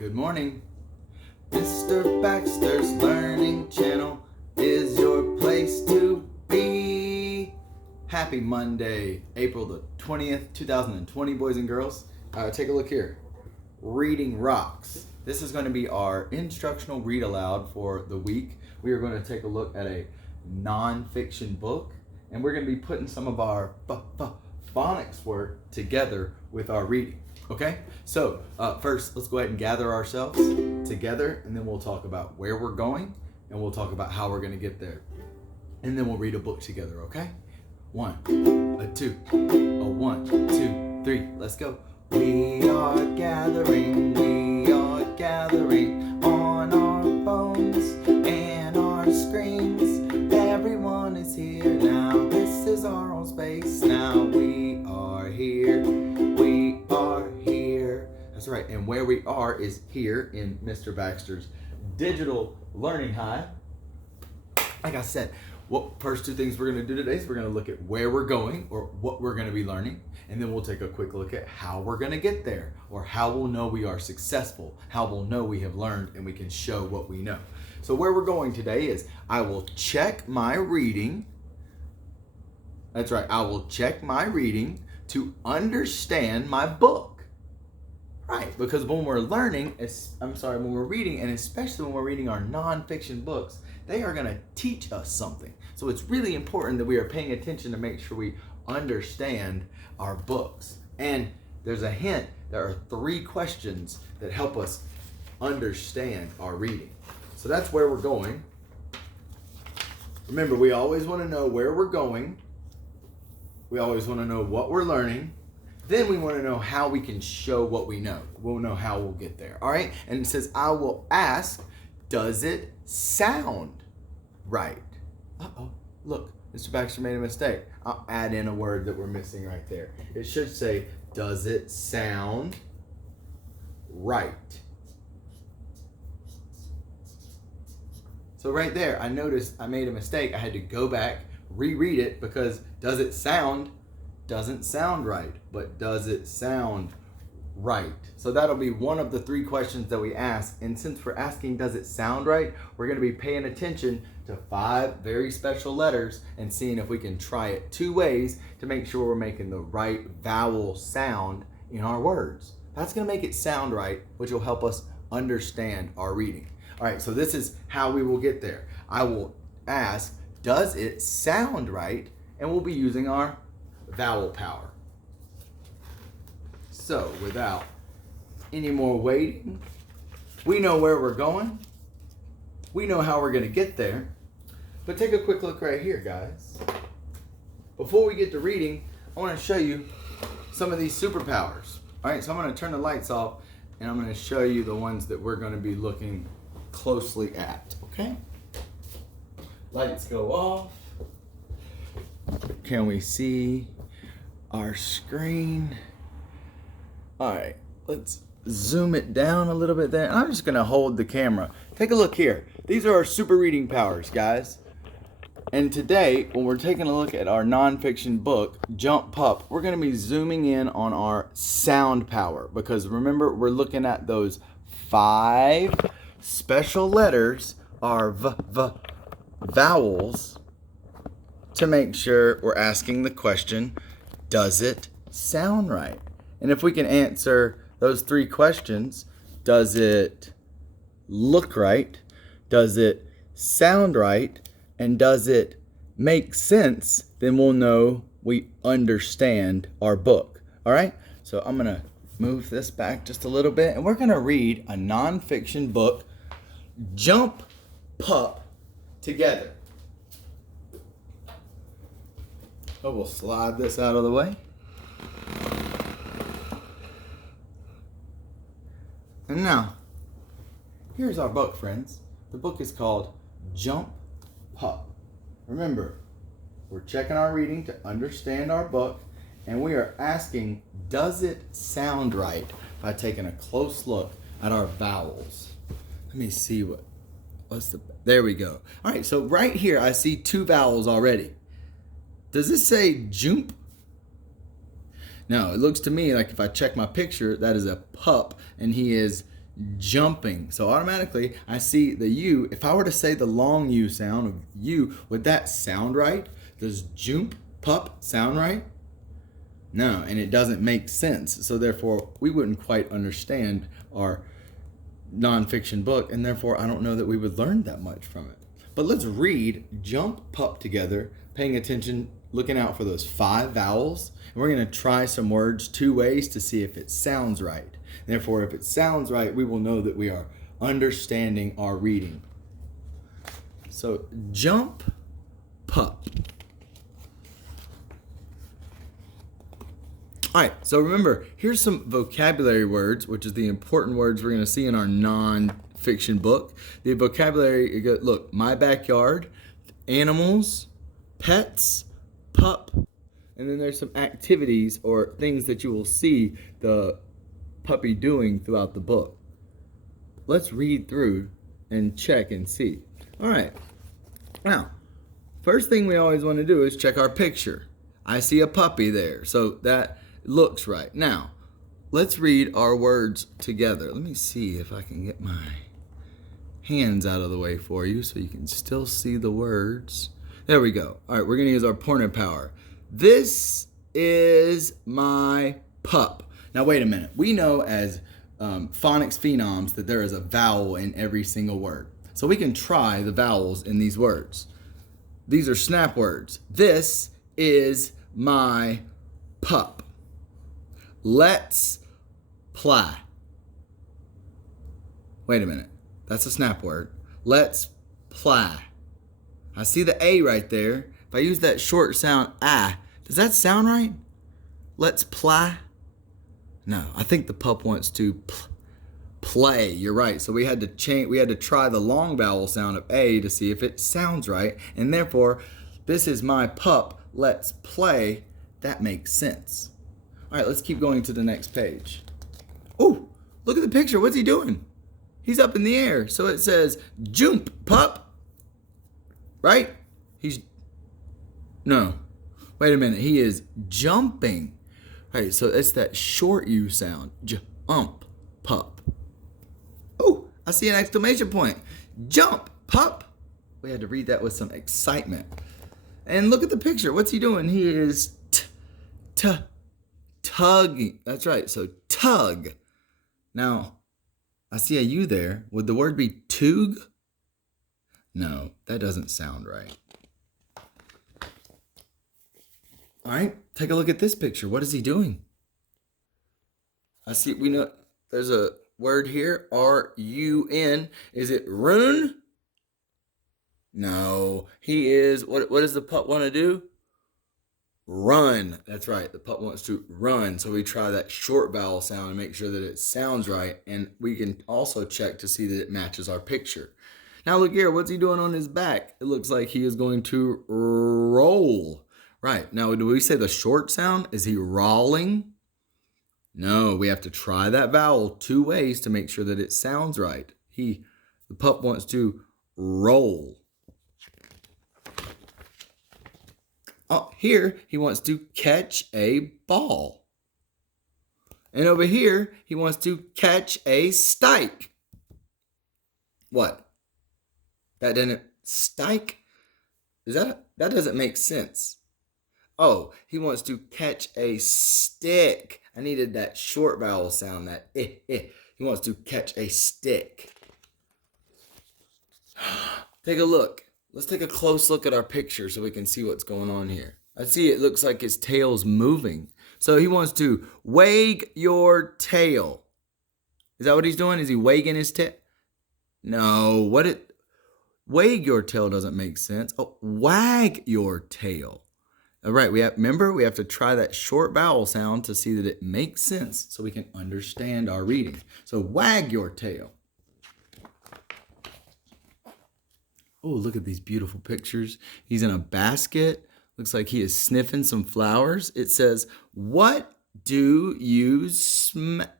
Good morning. Mr. Baxter's Learning Channel is your place to be. Happy Monday, April the 20th, 2020, boys and girls. Take a look here. Reading Rocks. This is going to be our instructional read aloud for the week. We are going to take a look at a non-fiction book, and we're going to be putting some of our phonics work together with our reading. Okay, so first let's go ahead and gather ourselves together, and then we'll talk about where we're going, and we'll talk about how we're going to get there, and then we'll read a book together. Okay, one, a two, a 1, 2, 3, let's go. We are gathering on our phones and our screens. Everyone is here now. This is our own space now. We are here. We are here. That's right. And where we are is here in Mr. Baxter's Digital Learning Hive. Like I said, what first two things we're going to do today is we're going to look at where we're going, or what we're going to be learning, and then we'll take a quick look at how we're going to get there, or how we'll know we are successful, how we'll know we have learned and we can show what we know. So where we're going today is I will check my reading. That's right, I will check my reading to understand my book. Right, because when we're learning, when we're reading, and especially when we're reading our nonfiction books, they are going to teach us something. So it's really important that we are paying attention to make sure we understand our books. And there's a hint, there are 3 questions that help us understand our reading. So that's where we're going. Remember, we always want to know where we're going. We always want to know what we're learning. Then we want to know how we can show what we know. We'll know how we'll get there. All right? And it says, I will ask, does it sound right? Uh-oh. Look, Mr. Baxter made a mistake. I'll add in a word that we're missing right there. It should say, does it sound right? So right there, I noticed I made a mistake. I had to go back, reread it, because does it sound doesn't sound right, but does it sound right? So that'll be one of the 3 questions that we ask. And since we're asking, does it sound right? We're going to be paying attention to 5 very special letters and seeing if we can try it 2 ways to make sure we're making the right vowel sound in our words. That's going to make it sound right, which will help us understand our reading. All right, so this is how we will get there. I will ask, does it sound right? And we'll be using our Vowel Power. So without any more waiting, we know where we're going. We know how we're going to get there. But take a quick look right here, guys. Before we get to reading, I want to show you some of these superpowers. All right, so I'm going to turn the lights off, and I'm going to show you the ones that we're going to be looking closely at. Okay? Lights go off. Can we see our screen? All right, let's zoom it down a little bit there. I'm just gonna hold the camera. Take a look here. These are our super reading powers, guys. And today, when we're taking a look at our nonfiction book, Jump Pup, we're gonna be zooming in on our sound power, because remember, we're looking at those 5 special letters, our vowels, to make sure we're asking the question, does it sound right? And if we can answer those 3 questions, does it look right? Does it sound right? And does it make sense? Then we'll know we understand our book. All right? So I'm going to move this back just a little bit, and we're going to read a nonfiction book, Jump Pup, together. So we'll slide this out of the way. And now, here's our book, friends. The book is called Jump Pup. Remember, we're checking our reading to understand our book, and we are asking, does it sound right, by taking a close look at our vowels. Let me see there we go. All right, so right here I see 2 vowels already. Does this say jump? No, it looks to me like if I check my picture, that is a pup, and he is jumping. So automatically I see the U. If I were to say the long U sound of U, would that sound right? Does jump, pup sound right? No, and it doesn't make sense. So therefore, we wouldn't quite understand our nonfiction book, and therefore I don't know that we would learn that much from it. But let's read jump, pup together, paying attention, looking out for those 5 vowels. And we're going to try some words 2 ways to see if it sounds right. Therefore, if it sounds right, we will know that we are understanding our reading. So, jump, pup. All right, so remember, here's some vocabulary words, which is the important words we're going to see in our non-fiction book. The vocabulary, look, my backyard, animals, pets, pup, and then there's some activities or things that you will see the puppy doing throughout the book. Let's read through and check and see. All right, now, first thing we always want to do is check our picture. I see a puppy there, so that looks right. Now, let's read our words together. Let me see if I can get my hands out of the way for you so you can still see the words. There we go. All right, we're going to use our pointer power. This is my pup. Now, wait a minute. We know as phonics phenoms that there is a vowel in every single word. So we can try the vowels in these words. These are snap words. This is my pup. Let's play. Wait a minute. That's a snap word. Let's play. I see the A right there. If I use that short sound, ah, does that sound right? Let's play. No, I think the pup wants to play. You're right. So we had to change. We had to try the long vowel sound of A to see if it sounds right. And therefore, this is my pup. Let's play. That makes sense. All right, let's keep going to the next page. Oh, look at the picture. What's he doing? He's up in the air. So it says, jump, pup. Right? No. Wait a minute. He is jumping. All right, so it's that short U sound. Jump, pup. Oh, I see an exclamation point. Jump, pup. We had to read that with some excitement. And look at the picture. What's he doing? He is tugging. That's right. So tug. Now, I see a U there. Would the word be tug? No, that doesn't sound right. All right, take a look at this picture. What is he doing? I see, we know there's a word here, R-U-N. Is it run? No, he is, what does the pup want to do? Run. That's right, the pup wants to run. So we try that short vowel sound and make sure that it sounds right. And we can also check to see that it matches our picture. Now look here, what's he doing on his back? It looks like he is going to roll. Right, now do we say the short sound? Is he rolling? No, we have to try that vowel 2 ways to make sure that it sounds right. The pup wants to roll. Oh, here he wants to catch a ball. And over here, he wants to catch a stike. What? That didn't stike? That doesn't make sense. Oh, he wants to catch a stick. I needed that short vowel sound, that eh. He wants to catch a stick. Take a look. Let's take a close look at our picture so we can see what's going on here. I see it looks like his tail's moving. So he wants to wag your tail. Is that what he's doing? Is he wagging his tail? No, wag your tail doesn't make sense. Oh, wag your tail. All right, we have to try that short vowel sound to see that it makes sense so we can understand our reading. So wag your tail. Oh, look at these beautiful pictures. He's in a basket. Looks like he is sniffing some flowers. It says, what do you smell?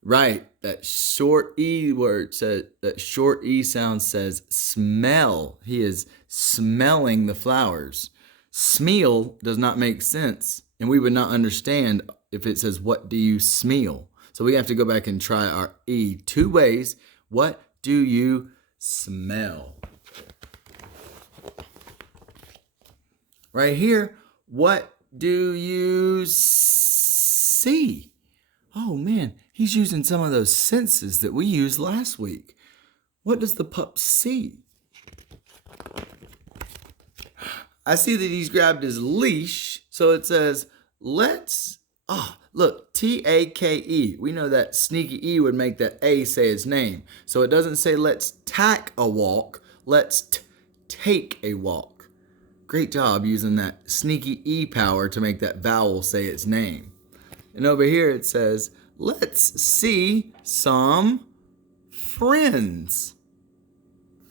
Right, that short E word says, that short E sound says smell. He is smelling the flowers. Smell does not make sense, and we would not understand if it says, what do you smell? So we have to go back and try our E 2 ways. What do you smell? Right here, what do you see? Oh man, he's using some of those senses that we used last week. What does the pup see? I see that he's grabbed his leash, so it says, let's, look, T-A-K-E. We know that sneaky E would make that A say its name. So it doesn't say let's tack a walk, let's take a walk. Great job using that sneaky E power to make that vowel say its name. And over here it says, let's see some friends.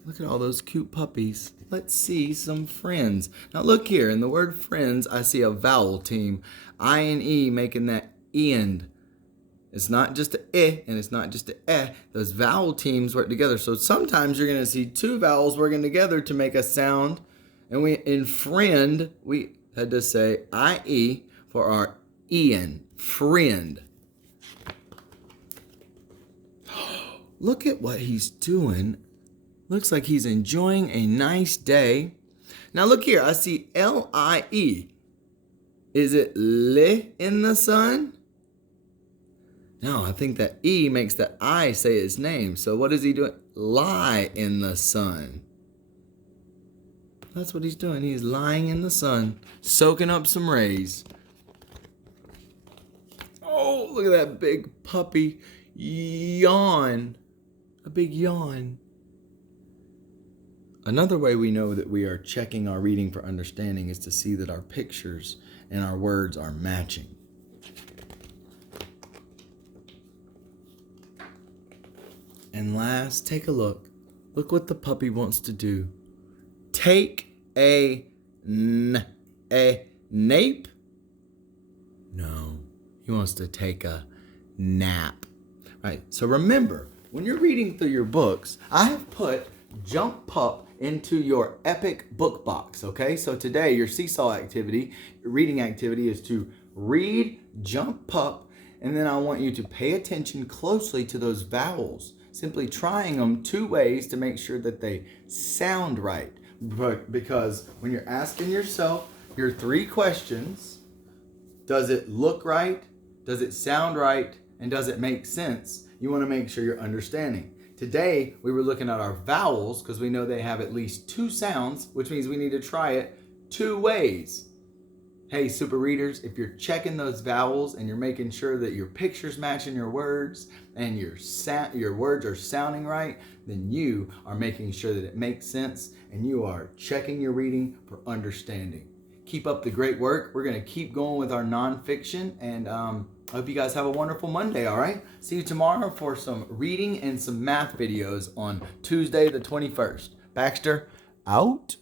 Look at all those cute puppies. Let's see some friends. Now look here, in the word friends, I see a vowel team. I and E making that end. It's not just a I and it's not just a eh. Those vowel teams work together. So sometimes you're gonna see two vowels working together to make a sound. And in friend, we had to say I-E for our en, friend. Look at what he's doing. Looks like he's enjoying a nice day. Now look here, I see L-I-E. Is it le in the sun? No, I think that E makes the I say its name. So what is he doing? Lie in the sun. That's what he's doing. He's lying in the sun, soaking up some rays. Oh, look at that big puppy. Yawn. A big yawn. Another way we know that we are checking our reading for understanding is to see that our pictures and our words are matching. And last, take a look. Look what the puppy wants to do. Take a nape? No, he wants to take a nap. Right, so remember, when you're reading through your books, I have put Jump Pup into your epic book box, okay? So today, your seesaw activity, reading activity is to read Jump Pup, and then I want you to pay attention closely to those vowels, simply trying them 2 ways to make sure that they sound right. Because when you're asking yourself your 3 questions, does it look right, does it sound right, and does it make sense? You want to make sure you're understanding. Today, we were looking at our vowels because we know they have at least 2 sounds, which means we need to try it 2 ways. Hey, super readers, if you're checking those vowels and you're making sure that your picture's matching your words and your words are sounding right, then you are making sure that it makes sense and you are checking your reading for understanding. Keep up the great work. We're going to keep going with our nonfiction, and I hope you guys have a wonderful Monday, all right? See you tomorrow for some reading and some math videos on Tuesday the 21st. Baxter, out.